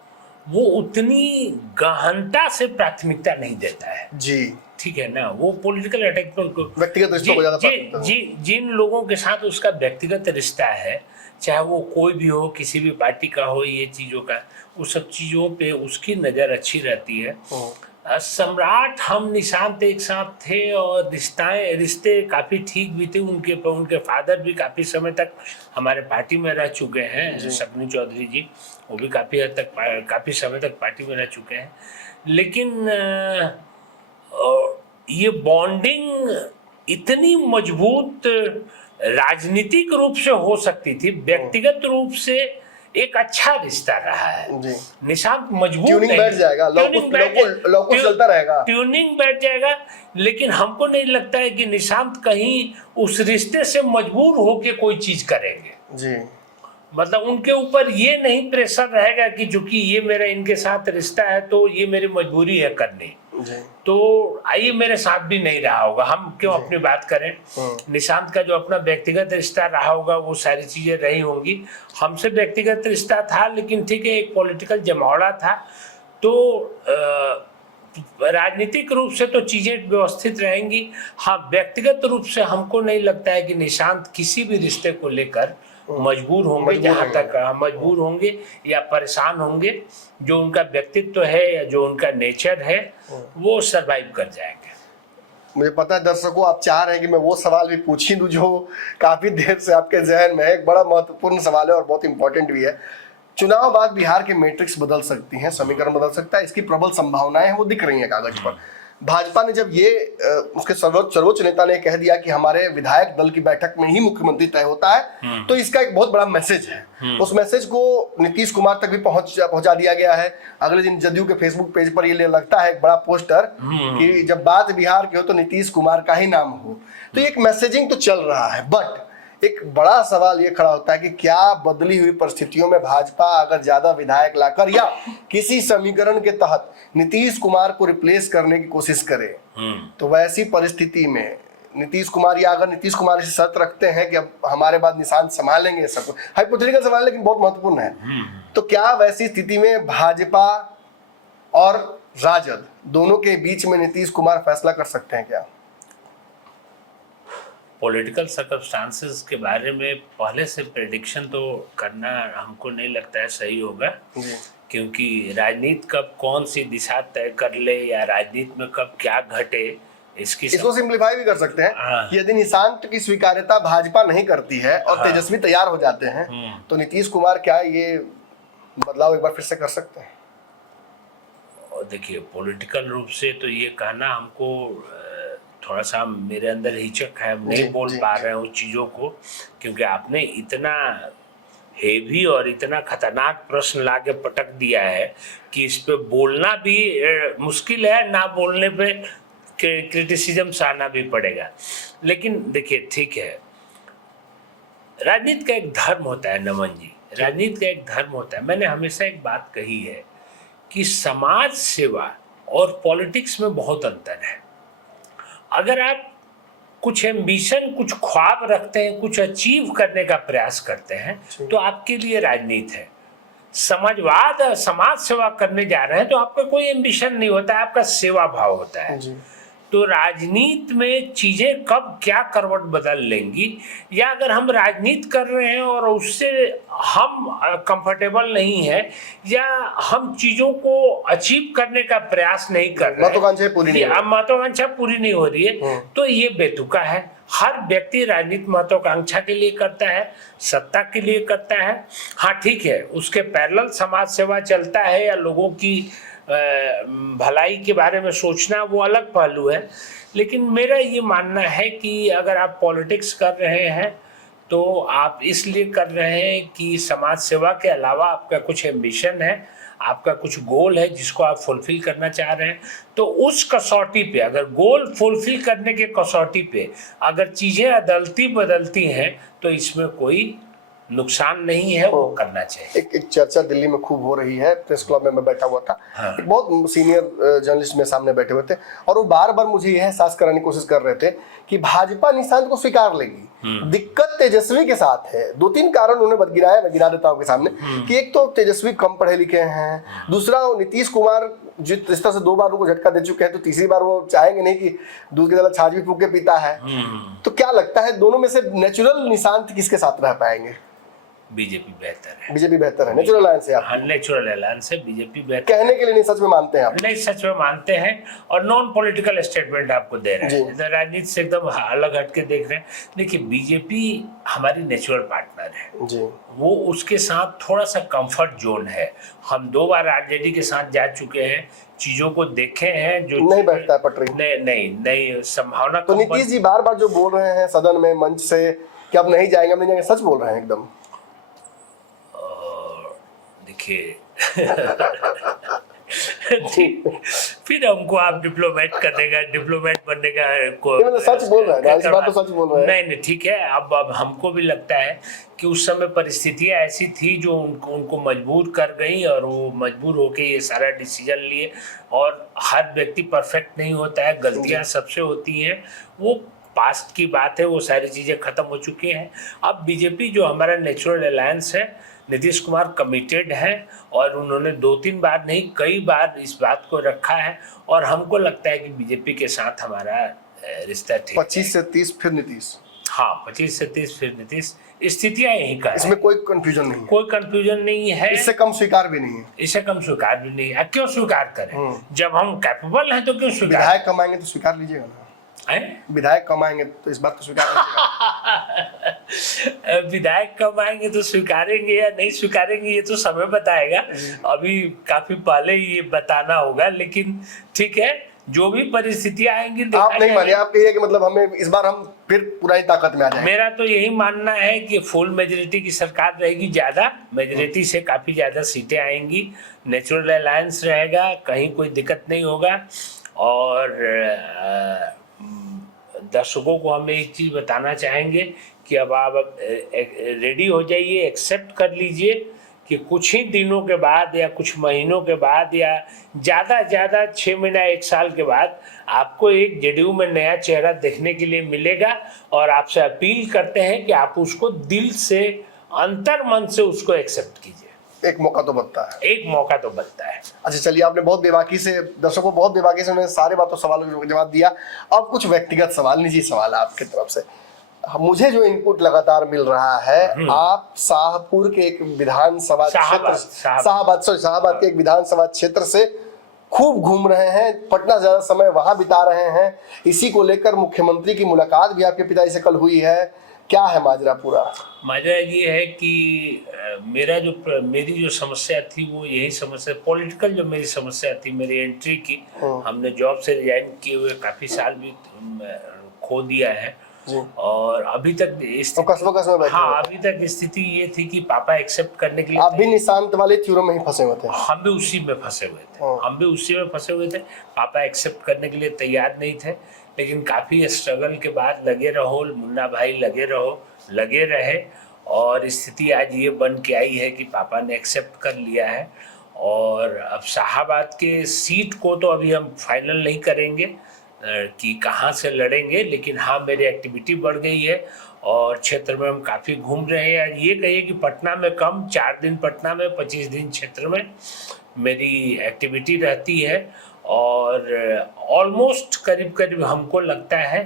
वो उतनी गहनता से प्राथमिकता नहीं देता है जी। ठीक है ना, वो पॉलिटिकल अटैचमेंट को, व्यक्तिगत रिश्तों को ज्यादा प्राथमिकता जिन लोगों के साथ उसका व्यक्तिगत रिश्ता है, चाहे वो कोई भी हो, किसी भी पार्टी का हो, ये चीजों का, उस सब चीजों पे उसकी नजर अच्छी रहती है। सम्राट, हम निशांत एक साथ थे और रिश्ते काफ़ी ठीक भी थे। उनके फादर भी काफ़ी समय तक हमारे पार्टी में रह चुके हैं, शकुनी चौधरी जी, वो भी काफ़ी समय तक पार्टी में रह चुके हैं। लेकिन ये बॉन्डिंग इतनी मजबूत राजनीतिक रूप से हो सकती थी, व्यक्तिगत रूप से एक अच्छा रिश्ता रहा है। निशांत मजबूत ट्यूनिंग बैठ जाएगा, लॉकुस चलता रहेगा, ट्यूनिंग बैठ जाएगा, लेकिन हमको नहीं लगता है कि निशांत कहीं उस रिश्ते से मजबूर होके कोई चीज करेंगे जी। मतलब उनके ऊपर ये नहीं प्रेशर रहेगा कि जो कि ये मेरा इनके साथ रिश्ता है तो ये मेरी मजबूरी है करनी, तो ये मेरे साथ भी नहीं रहा होगा। हम क्यों अपनी बात करें, निशांत का जो अपना व्यक्तिगत रिश्ता रहा होगा वो सारी चीजें रही होंगी। हमसे व्यक्तिगत रिश्ता था, लेकिन ठीक है, एक पॉलिटिकल जमावड़ा था, तो राजनीतिक रूप से तो चीजें व्यवस्थित रहेंगी। हाँ, व्यक्तिगत रूप से हमको नहीं लगता है कि निशांत किसी भी रिश्ते को लेकर मजबूर होंगे, जहाँ तक मजबूर होंगे या परेशान होंगे। जो उनका व्यक्तित्व है या जो उनका नेचर है वो सरवाइव कर जाएंगे। मुझे पता है दर्शकों, आप चाह रहे हैं कि मैं वो सवाल भी पूछ ही दूं जो काफी देर से आपके जहन में है। एक बड़ा महत्वपूर्ण सवाल है और बहुत इंपॉर्टेंट भी है। चुनाव बाद बिहार के मैट्रिक्स बदल सकती हैं, समीकरण बदल सकता है, इसकी प्रबल संभावनाएं हैं, वो दिख रही हैं कागज पर। भाजपा ने जब ये उसके सर्वोच्च नेता ने कह दिया कि हमारे विधायक दल की बैठक में ही मुख्यमंत्री तय होता है, तो इसका एक बहुत बड़ा मैसेज है। उस मैसेज को नीतीश कुमार तक भी पहुंचा दिया गया है। अगले दिन जदयू के फेसबुक पेज पर ये लगता है एक बड़ा पोस्टर कि जब बात बिहार की हो तो नीतीश कुमार का ही नाम हो। तो एक मैसेजिंग तो चल रहा है, बट एक बड़ा सवाल ये खड़ा होता है कि क्या बदली हुई परिस्थितियों में भाजपा अगर ज्यादा विधायक लाकर या किसी समीकरण के तहत नीतीश कुमार को रिप्लेस करने की कोशिश करे, तो वैसी परिस्थिति में नीतीश कुमार, या अगर नीतीश कुमार इसे शर्त रखते हैं कि अब हमारे बाद निशांत संभालेंगे, सब हाइपोथेटिकल सवाल है लेकिन बहुत महत्वपूर्ण है, तो क्या वैसी स्थिति में भाजपा और राजद दोनों के बीच में नीतीश कुमार फैसला कर सकते हैं क्या? पॉलिटिकल सर्कमस्टांसेस के बारे में पहले से प्रेडिक्शन तो करना हमको नहीं लगता है सही होगा, क्योंकि राजनीति कब कौन सी दिशा तय कर ले या राजनीति में कब क्या घटे, इसको सिंप्लीफाई भी कर सकते हैं कि यदि निशांत की स्वीकार्यता भाजपा नहीं करती है और तेजस्वी तैयार हो जाते हैं, तो नीतीश कुमार क्या ये बदलाव एक बार फिर से कर सकते हैं? और देखिए, पॉलिटिकल रूप से तो ये कहना हमको थोड़ा सा, मेरे अंदर हिचक है, हम नहीं बोल पा रहे हैं उस चीज़ों को, क्योंकि आपने इतना हेवी और इतना खतरनाक प्रश्न लाके पटक दिया है कि इस पे बोलना भी मुश्किल है, ना बोलने पे क्रिटिसिज्म सहना भी पड़ेगा। लेकिन देखिए, ठीक है, राजनीति का एक धर्म होता है नमन जी, राजनीति का एक धर्म होता है। मैंने hमेशा एक बात कही है कि समाज सेवा और पॉलिटिक्स में बहुत अंतर है। अगर आप कुछ एम्बिशन, कुछ ख्वाब रखते हैं, कुछ अचीव करने का प्रयास करते हैं, तो आपके लिए राजनीति है। समाजवाद, समाज सेवा करने जा रहे हैं तो आपका कोई एम्बिशन नहीं होता है, आपका सेवा भाव होता है। तो राजनीति में चीजें कब क्या करवट बदल लेंगी, या अगर हम राजनीति कर रहे हैं और उससे हम कंफर्टेबल नहीं है, या हम चीजों को अचीव करने का प्रयास नहीं कर रहे हैं, महत्वाकांक्षा पूरी नहीं हो रही है, तो ये बेतुका है। हर व्यक्ति राजनीति महत्वाकांक्षा के लिए करता है, सत्ता के लिए करता है। हाँ ठीक है, उसके पैरेलल समाज सेवा चलता है या लोगों की भलाई के बारे में सोचना, वो अलग पहलू है। लेकिन मेरा ये मानना है कि अगर आप पॉलिटिक्स कर रहे हैं तो आप इसलिए कर रहे हैं कि समाज सेवा के अलावा आपका कुछ एम्बिशन है, आपका कुछ गोल है जिसको आप फुलफिल करना चाह रहे हैं। तो उस कसौटी पे, अगर गोल फुलफिल करने के कसौटी पे अगर चीज़ें अदलती बदलती हैं तो इसमें कोई नुकसान नहीं है, वो करना चाहिए। एक चर्चा दिल्ली में खूब हो रही है, प्रेस क्लब में मैं बैठा हुआ था। हाँ। एक बहुत सीनियर जर्नलिस्ट मेरे सामने बैठे हुए थे और वो बार बार मुझे यह एहसास कराने की कोशिश कर रहे थे कि भाजपा निशांत को स्वीकार लेगी। दिक्कत तेजस्वी के साथ है। 2-3 कारण उन्होंने गिनाया, मैं गिना देता हूँ आपके सामने कि एक तो तेजस्वी कम पढ़े लिखे हैं, दूसरा नीतीश कुमार जिस तरह से 2 बार उनको झटका दे चुके हैं, तो तीसरी बार वो चाहेंगे नहीं कि दूध की तरह छाछ भी फूंक के पीता है। तो क्या लगता है दोनों में से नेचुरल निशांत किसके साथ रह पाएंगे? बीजेपी बेहतर है। बीजेपी बेहतर है, नेचुरल अलायंस है। हाँ, नेचुरल अलायंस है, बीजेपी बेहतर। कहने के लिए नहीं, सच में मानते हैं आप? नहीं, सच में मानते हैं और नॉन पॉलिटिकल स्टेटमेंट आपको दे रहे हैं, राजनीति से एकदम अलग हटके देख रहे हैं। देखिए, बीजेपी हमारी नेचुरल पार्टनर है जी, वो उसके साथ थोड़ा सा कंफर्ट जोन है। हम 2 बार आरजेडी के साथ जा चुके हैं, चीजों को देखे हैं, जो नहीं बैठता है पटरी। नहीं संभावना। तो नीतीश जी बार बार जो बोल रहे हैं सदन में, मंच से, कि अब नहीं जाएंगे, नहीं जाएंगे, सच बोल रहे हैं एकदम? देखिए फिर हमको आप डिप्लोमेट बनने का तो सच बोल रहे हैं, बात तो सच बोल रहे हैं। नहीं ठीक है। अब हमको भी लगता है कि उस समय परिस्थितियां ऐसी थी जो उनको मजबूर कर गई और वो मजबूर होके ये सारा डिसीजन लिए। और हर व्यक्ति परफेक्ट नहीं होता है, गलतियां सबसे होती हैं, वो पास्ट की बात है, वो सारी चीज़ें खत्म हो चुकी हैं। अब बीजेपी जो हमारा नेचुरल अलायंस है, नीतीश कुमार कमिटेड है और उन्होंने 2-3 बार नहीं, कई बार इस बात को रखा है और हमको लगता है कि बीजेपी के साथ हमारा रिश्ता ठीक है। 25 से 30 फिर नीतीश। हाँ, 25 से 30 फिर नीतीश। स्थितियां यही का, इसमें कोई कंफ्यूजन नहीं है। कोई कंफ्यूजन नहीं है, इससे कम स्वीकार भी नहीं है। इससे कम स्वीकार भी नहीं है। क्यों स्वीकार करें? जब हम कैपेबल हैं तो क्यों स्वीकार? विधायक कमाएंगे तो स्वीकार लीजिएगा ना। विधायक कमाएंगे तो इस बात को स्वीकार विधायक कमाएंगे तो स्वीकारेंगे या नहीं स्वीकारेंगे ये तो समय बताएगा, अभी काफी पहले ये बताना होगा। लेकिन ठीक है, जो भी परिस्थितियां आएंगी आप नहीं मानिए, आप कहिए कि मतलब हमें इस बार हम फिर पुरानी ताकत में आ जाएंगे। मेरा तो यही मानना है कि फुल मेजोरिटी की सरकार रहेगी, ज्यादा मेजोरिटी से काफी ज्यादा सीटें आएंगी, नेचुरल अलायंस रहेगा, कहीं कोई दिक्कत नहीं होगा। और दर्शकों को हम एक चीज़ बताना चाहेंगे कि अब आप रेडी हो जाइए, एक्सेप्ट कर लीजिए कि कुछ ही दिनों के बाद या कुछ महीनों के बाद या ज़्यादा 6 महीना 1 साल के बाद आपको एक जेडीयू में नया चेहरा देखने के लिए मिलेगा। और आपसे अपील करते हैं कि आप उसको दिल से, अंतर मन से उसको एक्सेप्ट कीजिए। एक मौका तो बनता है, एक मौका तो बनता है। अच्छा चलिए, आपने बहुत बेबाकी से, दर्शकों को बहुत बेबाकी से उन्होंने सारे बातों सवालों का जवाब दिया। अब कुछ व्यक्तिगत सवाल, निजी सवाल आपकी तरफ से। मुझे जो इनपुट लगातार मिल रहा है, आप शाहपुर के एक विधानसभा क्षेत्र, शाहबाद के एक विधानसभा क्षेत्र से खूब घूम रहे हैं, पटना ज्यादा समय वहां बिता रहे हैं। इसी को लेकर मुख्यमंत्री की मुलाकात भी आपके पिताजी से कल हुई है। क्या है माजरा पूरा? माजरा ये है कि मेरी जो समस्या थी वो यही समस्या, पॉलिटिकल जो मेरी समस्या थी, मेरी एंट्री की, हमने जॉब से रिजाइन किए हुए काफ़ी साल भी खो दिया है जी। और अभी तक तो स्थिति कसम में बैठे हाँ हुए अभी तक स्थिति ये थी कि पापा एक्सेप्ट करने के लिए आप भी निशांत वाले थ्योरम में ही फंसे हुए थे। हम भी उसी में फंसे हुए थे हाँ। हम भी उसी में फंसे हुए थे। पापा एक्सेप्ट करने के लिए तैयार नहीं थे, लेकिन काफ़ी स्ट्रगल के बाद लगे रहो मुन्ना भाई, लगे रहे और स्थिति आज ये बन के आई है कि पापा ने एक्सेप्ट कर लिया है। और अब शाहाबाद के सीट को तो अभी हम फाइनल नहीं करेंगे कि कहाँ से लड़ेंगे, लेकिन हाँ मेरी एक्टिविटी बढ़ गई है और क्षेत्र में हम काफ़ी घूम रहे हैं। ये कहिए कि पटना में कम, 4 दिन पटना में, 25 दिन क्षेत्र में मेरी एक्टिविटी रहती है और ऑलमोस्ट करीब करीब हमको लगता है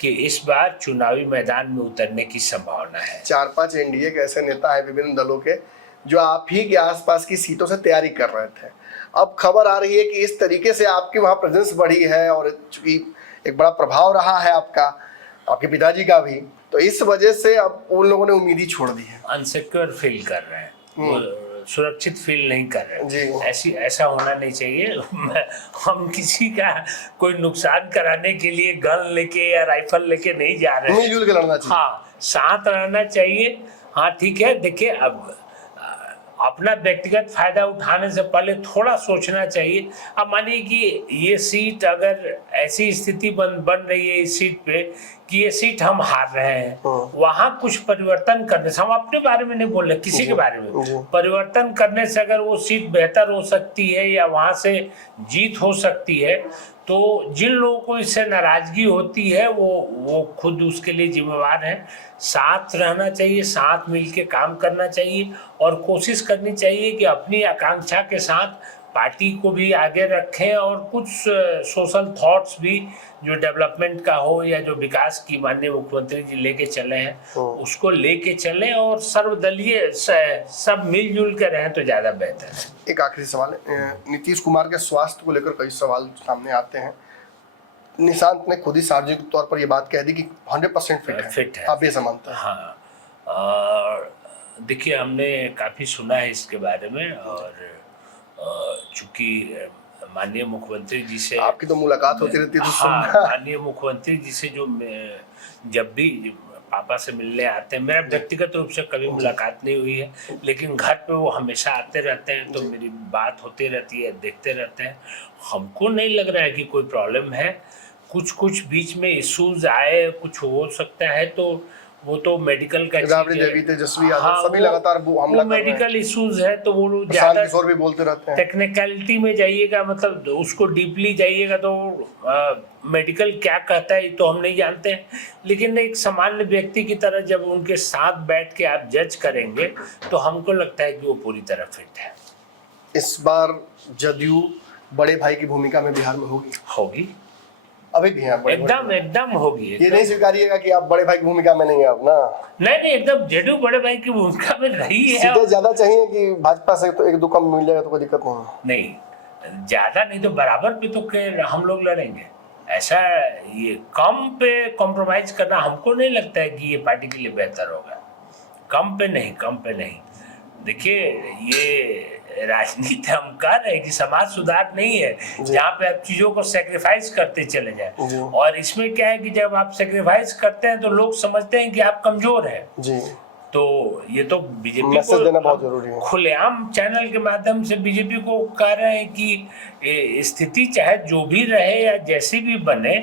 कि इस बार चुनावी मैदान में उतरने की संभावना है। 4-5 एनडीए के ऐसे नेता हैं विभिन्न दलों के जो आप ही के आसपास की सीटों से तैयारी कर रहे थे। अब खबर आ रही है कि इस तरीके से आपकी वहाँ प्रेजेंस बढ़ी है और चूंकि एक बड़ा प्रभाव रहा है आपका, आपके पिताजी का भी, तो इस वजह से अब उन लोगों ने उम्मीद ही छोड़ दी है। अनसिक्योर फील कर रहे हैं, वो सुरक्षित फील नहीं कर रहे जी। ऐसा होना नहीं चाहिए। हम किसी का कोई नुकसान कराने के लिए गन लेके या राइफल लेके नहीं जा रहे हैं। मिलजुल के लड़ना चाहिए। हाँ, साथ रहना चाहिए। हाँ ठीक है, देखिए अब अपना व्यक्तिगत फायदा उठाने से पहले थोड़ा सोचना चाहिए। अब मानिए कि ये सीट अगर ऐसी स्थिति बन रही है इस सीट पे कि ये सीट हम हार रहे हैं, वहां कुछ परिवर्तन करने से, हम अपने बारे में नहीं बोल रहे, किसी के बारे में, परिवर्तन करने से अगर वो सीट बेहतर हो सकती है या वहां से जीत हो सकती है, तो जिन लोगों को इससे नाराजगी होती है वो खुद उसके लिए जिम्मेवार हैं। साथ रहना चाहिए, साथ मिलके काम करना चाहिए और कोशिश करनी चाहिए कि अपनी आकांक्षा के साथ पार्टी को भी आगे रखें और कुछ सोशल थॉट्स भी जो डेवलपमेंट का हो या जो विकास की माननीय मुख्यमंत्री जी लेके चले हैं उसको लेके चलें और सर्वदलीय सब मिलजुल के रहें तो ज़्यादा बेहतर है। एक आखिरी सवाल है, नीतीश कुमार के स्वास्थ्य को लेकर कई सवाल सामने आते हैं। निशांत ने खुद ही सार्वजनिक तौर पर ये बात कह दी कि 100% फिट है। आप ये समझते हैं? हाँ, देखिए हमने काफ़ी सुना है इसके बारे में और चूंकि माननीय मुख्यमंत्री जी से आपकी तो मुलाकात होती रहती है तो हाँ, माननीय मुख्यमंत्री जी से जो जब भी पापा से मिलने आते हैं, मेरा व्यक्तिगत रूप से कभी मुलाकात नहीं हुई है, लेकिन घर पे वो हमेशा आते रहते हैं तो मेरी बात होती रहती है, देखते रहते हैं। हमको नहीं लग रहा है कि कोई प्रॉब्लम है। कुछ बीच में इश्यूज आए, कुछ हो सकता है तो वो तो मेडिकल का तेजस्वी यादव सभी लगातार हमला कर रहे हैं। मेडिकल इश्यूज है तो वो ज्यादा किशोर भी बोलते रहते हैं। टेक्निकलिटी में जाइएगा, मतलब उसको डीपली जाइएगा तो मेडिकल क्या कहता है तो हम नहीं जानते हैं, लेकिन एक सामान्य व्यक्ति की तरह जब उनके साथ बैठ के आप जज करेंगे तो हमको लगता है कि वो पूरी तरह फिट है। इस बार जदयू बड़े भाई की भूमिका में बिहार में होगी अभी भी है? एकदम होगी। ये नहीं स्वीकारिएगा कि आप बड़े भाई की भूमिका में नहीं है अब ना? नहीं, एकदम जदयू बड़े भाई की भूमिका में रही है। सीटें ज्यादा चाहिए कि भाजपा से तो 1-2 कम मिल जाएगा तो कोई दिक्कत नहीं? ज्यादा नहीं तो बराबर पे तो हम लोग लड़ेंगे। ऐसा ये कम पे कॉम्प्रोमाइज करना हमको नहीं लगता है कि ये पार्टी के लिए बेहतर होगा। कम पे नहीं। देखिए ये राजनीति हम कह रहे हैं कि समाज सुधार नहीं है जहाँ पे आप चीजों को सेक्रीफाइस करते चले जाए, और इसमें क्या है कि जब आप सेक्रीफाइस करते हैं तो लोग समझते हैं कि आप कमजोर हैं जी। तो ये तो बीजेपी को देना बहुत जरूरी है। खुलेआम चैनल के माध्यम से बीजेपी को कह रहे हैं कि स्थिति चाहे जो भी रहे या जैसी भी बने,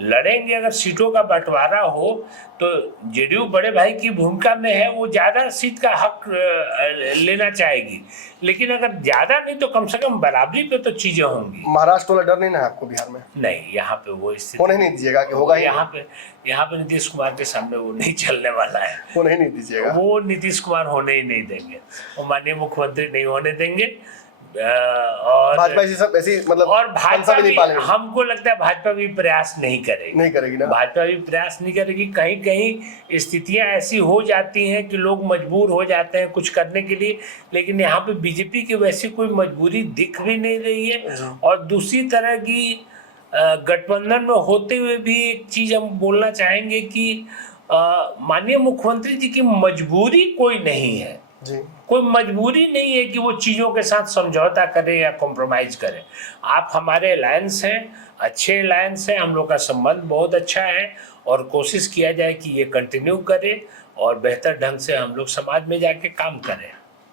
लड़ेंगे। अगर सीटों का बंटवारा हो तो जेडीयू बड़े भाई की भूमिका में है, वो ज्यादा सीट का हक लेना चाहेगी, लेकिन अगर ज्यादा नहीं तो कम से कम बराबरी पे तो चीजें होंगी। महाराष्ट्र वाला डर नहीं ना आपको बिहार में? नहीं, यहाँ पे वो स्थिति होने नहीं दीजिएगा कि होगा। यहाँ पे नीतीश कुमार के सामने वो नहीं चलने वाला है। होने नहीं दीजिएगा, वो नीतीश कुमार होने ही नहीं देंगे, वो माननीय मुख्यमंत्री नहीं होने देंगे। और भाजपा ऐसी मतलब और भाजपा भी हमको लगता है भाजपा भी प्रयास नहीं करेगी ना। भाजपा भी प्रयास नहीं करेगी। कहीं कहीं स्थितियां ऐसी हो जाती हैं कि लोग मजबूर हो जाते हैं कुछ करने के लिए, लेकिन यहाँ पे बीजेपी की वैसी कोई मजबूरी दिख भी नहीं रही है। और दूसरी तरह की गठबंधन में होते हुए भी एक चीज हम बोलना चाहेंगे कि माननीय मुख्यमंत्री जी की मजबूरी कोई नहीं है जी कोई मजबूरी नहीं है कि वो चीज़ों के साथ समझौता करें या कॉम्प्रोमाइज करें। आप हमारे अलायंस हैं, अच्छे अलायंस हैं, हम लोग का संबंध बहुत अच्छा है और कोशिश किया जाए कि ये कंटिन्यू करें और बेहतर ढंग से हम लोग समाज में जाके काम करें।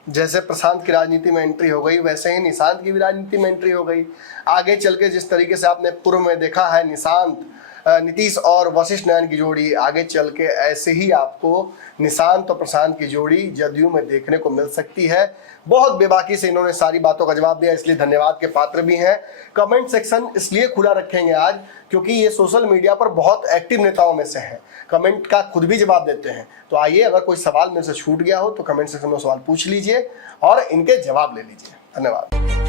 जैसे प्रशांत की राजनीति में एंट्री हो गई, वैसे ही निशांत की भी राजनीति में एंट्री हो गई। आगे चल के जिस तरीके से आपने पूर्व में देखा है निशांत, नीतीश और वशिष्ठ नारायण की जोड़ी, आगे चल के ऐसे ही आपको निशांत और प्रशांत की जोड़ी जदयू में देखने को मिल सकती है। बहुत बेबाकी से इन्होंने सारी बातों का जवाब दिया, इसलिए धन्यवाद के पात्र भी हैं। कमेंट सेक्शन इसलिए खुला रखेंगे आज क्योंकि ये सोशल मीडिया पर बहुत एक्टिव नेताओं में से हैं, कमेंट का खुद भी जवाब देते हैं। तो आइए, अगर कोई सवाल मेरे से छूट गया हो तो कमेंट सेक्शन में सवाल पूछ लीजिए और इनके जवाब ले लीजिए। धन्यवाद।